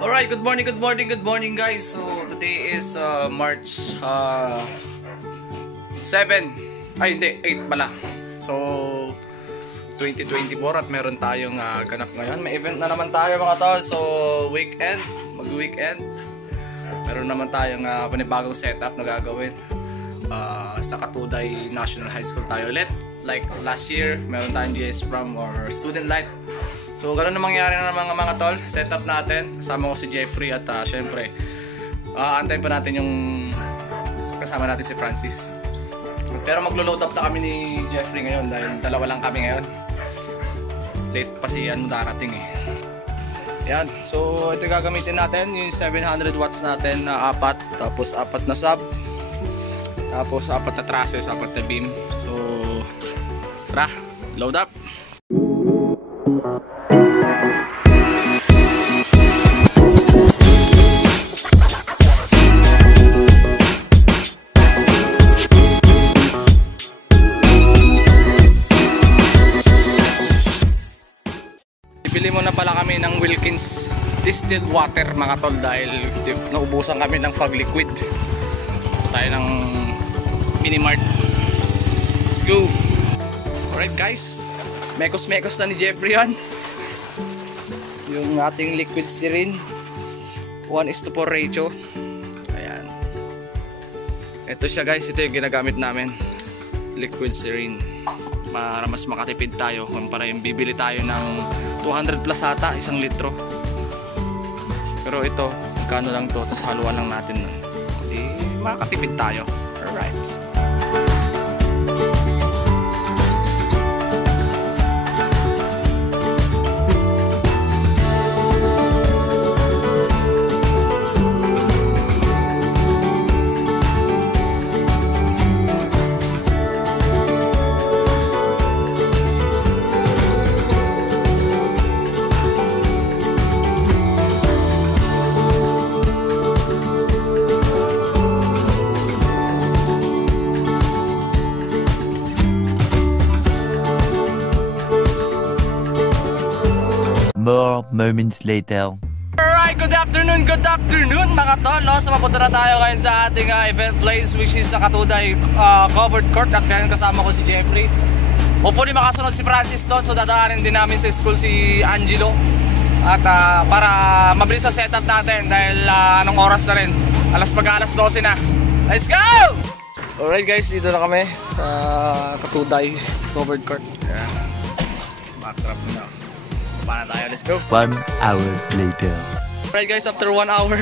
Alright, good morning guys. So today is March 7. Ay hindi, 8 pala. So 2024 at meron tayong ganap ngayon. May event na naman tayo mga tol. So weekend, mag-weekend. Meron naman tayong panibagong setup na gagawin. Sa Katuday National High School tayo ulit. Like last year, meron tayong GS Prom or Student Light. So ganoon na mangyari na mga tol. Setup natin. Kasama ko si Jeffrey at syempre antayin pa natin yung kasama natin si Francis. Pero maglo-load up na kami ni Jeffrey ngayon dahil dalawa lang kami ngayon. Late pa si darating eh. Yan. So ito gagamitin natin yung 700 watts natin na apat. Tapos apat na sub. Tapos apat na trusses, apat na beam. So tara, load up. Bili mo na pala kami ng Wilkins distilled water mga tol dahil naubusan kami ng pag liquid. Tayo ng Minimart. Let's go. Alright guys, mekos na ni Jeffrey yan. Yung ating liquid syringe 1:4 ratio. Ayan. Ito siya guys, ito yung ginagamit namin, liquid syringe, para mas makatipid tayo kumpara yung bibili tayo ng 200 plus ata, 1 litro. Pero ito, magkano lang to, tapos haluan lang natin nun. Di makakatipid tayo. Alright. More moments later. Alright, good afternoon mga tol, no? So mapunta na tayo ngayon sa ating event place, which is sa Katuday covered court. At ngayon kasama ko si Jeffrey. Hopefully makasunod si Francis doon. So dadaanin din namin sa school si Angelo. At para mabilis sa setup natin dahil anong oras na rin, alas 12 na. Let's go! Alright guys, dito na kami sa Katuday covered court. Ayan. Backdrop na. Paano tayo? Let's go. 1 hour later. Alright guys, after 1 hour,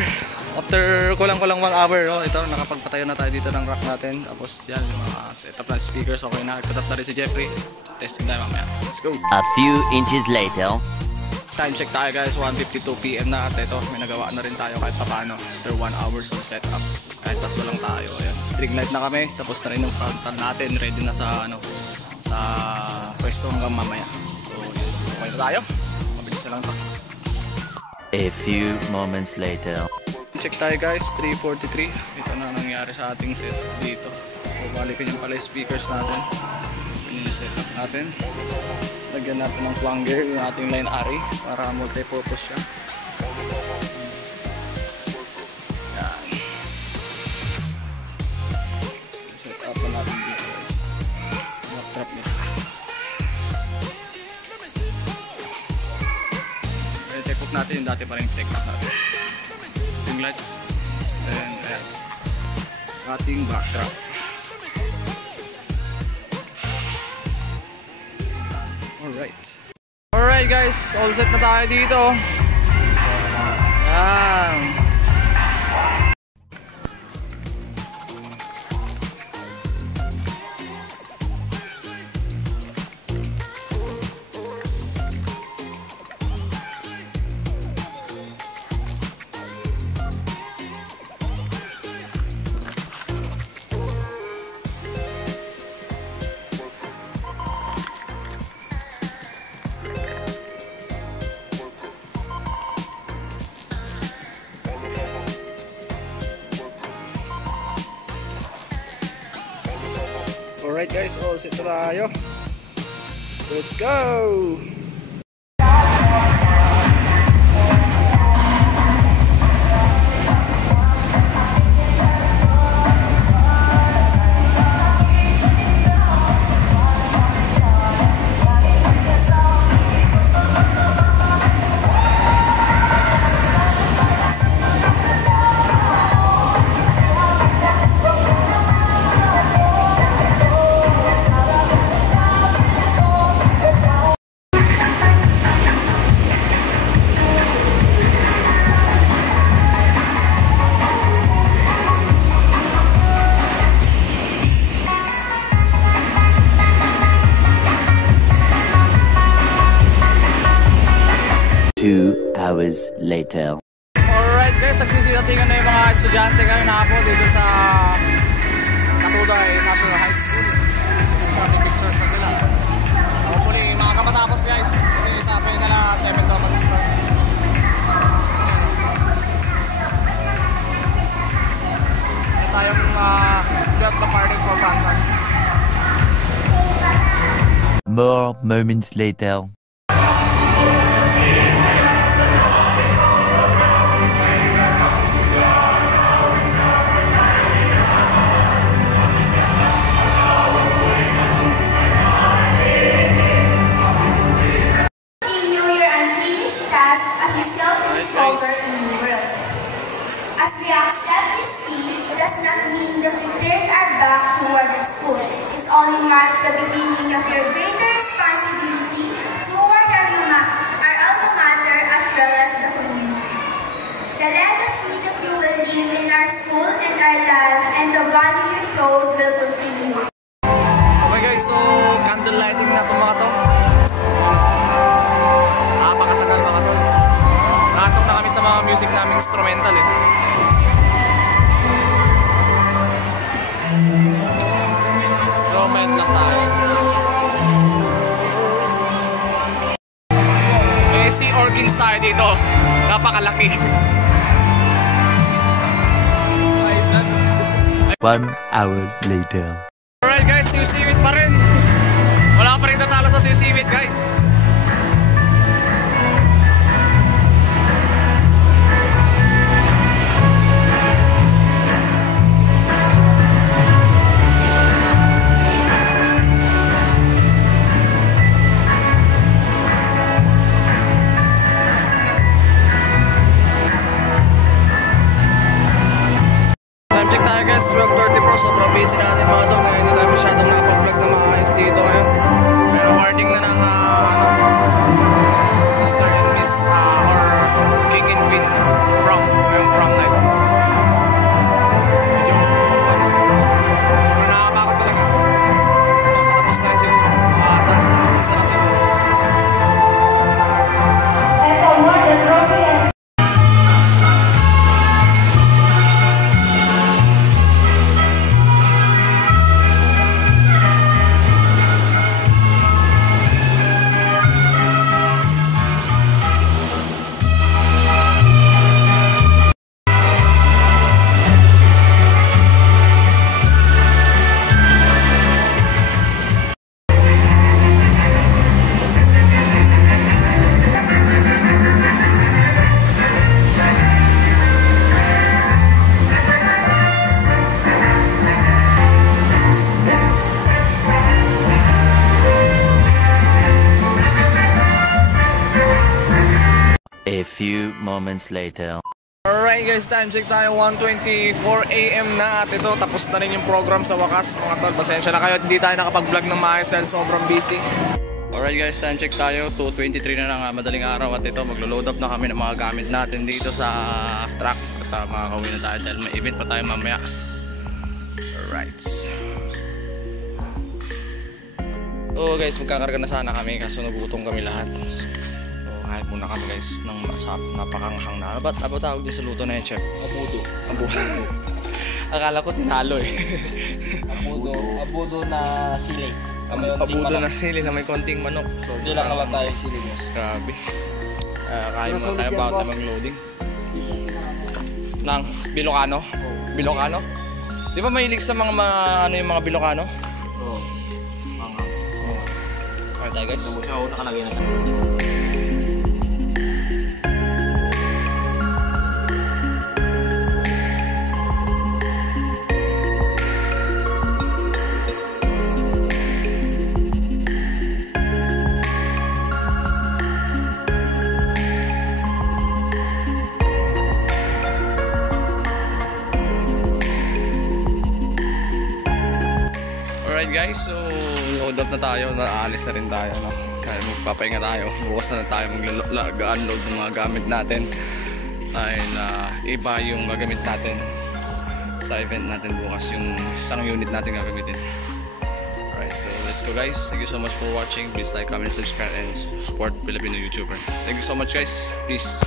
after kulang 1 hour, no? Ito, nakapagpatayo na tayo dito ng rack natin. Tapos yan, yung mga setup na speakers, okay na. Cut up na rin si Jeffrey. Testing tayo mamaya. Let's go. A few inches later. Time check tayo guys, 1:52 PM na. At ito, may nagawa na rin tayo kahit paano. After 1 hours of setup. Kahit tatlo lang tayo. Ayan. String light na kami. Tapos na rin yung frontal natin. Ready na sa sa pwesto hanggang mamaya. So, okay na tayo. Lang to. A few moments later. Check tayo guys, 3:43. Ito na nangyari sa ating set dito. So balikan yung pala speakers natin. Yun yung setup natin. Lagyan natin ng plunger yung ating line array para multi-purpose siya. Yan. Set up na natin dito guys. Backdrop nito. Check up natin yung dati pa rin check up natin. String lights. Then ayan, ating backdrop. Alright guys, all set na tayo dito. Ayan. Alright guys, all set na tayo. Let's go! hours later. Alright guys, nagsisidatingan na yung mga estudyante ngayon na po dito sa Katuday National High School. So, pictures na sila. Hopefully, makakapatapos guys. Kasi sabi nila 7 dapat start. Ito tayong build the party for Bantan. More moments later. As we accept this feat, it does not mean that we turn our back toward the school. It only marks the beginning of your greater responsibility toward our alma mater as well as the community. The legacy that you will leave in our school and our life and the value you showed will continue. Okay guys, so candle lighting na itong mga to. Napakatagal mga to. Nakatong na kami sa mga music naming instrumental eh. Roman lang tayo. May sea organs tayo dito. Napakalaki. 1 hour later. Alright guys, siwit pa rin. Wala pa rin natalo sa siwit guys. Time check tayo guys, 12:34. Sobrang busy natin mga tol. Kaya hindi tayo masyadong nakapag-vlog na maayos dito ngayon. Pero warning na ng Mr. and Miss or King and Queen prom. Ngayong prom night. Medyo sobrang nakakapagod talaga. Ito, patapos na rin siguro. Dance na lang siguro. Ito, more the trophy and A few moments later. Alright guys, time check tayo, 1:24 AM na at ito, tapos na rin yung program sa wakas mga tol. Pasensya na kayo at hindi tayo nakapag-vlog ng maayos dahil sobrang busy. Alright guys, time check tayo, 2:23 na ng madaling araw at ito, maglo-load up na kami ng mga gamit natin dito sa truck at makakauwi na tayo dahil may event pa tayo mamaya. Alright. So guys, magkakarga na sana kami kaso nagutom kami lahat. Kahit muna kami guys ng napakanghang na. Ba't tawag din sa luto na yun, chef? Abudo. Akala ko tinalo eh. Abudo na sili. Abudo na sili na may konting manok. So, hindi lang naman tayo sili mo. Grabe. Kain mo tayo bago tayo mag-loading. Nang Bilocano? Bilocano? Di ba mahilig sa mga ano yung mga Bilocano? Oo. Okay tayo guys. Nakalagay na. Alright guys, so load up na tayo, naalis na rin tayo, no? Kaya magpapahinga tayo, bukas na tayo mag-unload ng mga gamit natin dahil iba yung gagamit natin sa event natin bukas, yung isang unit natin gagamitin. Alright, so let's go guys, thank you so much for watching, please like, comment, subscribe and support Filipino YouTuber. Thank you so much guys, peace.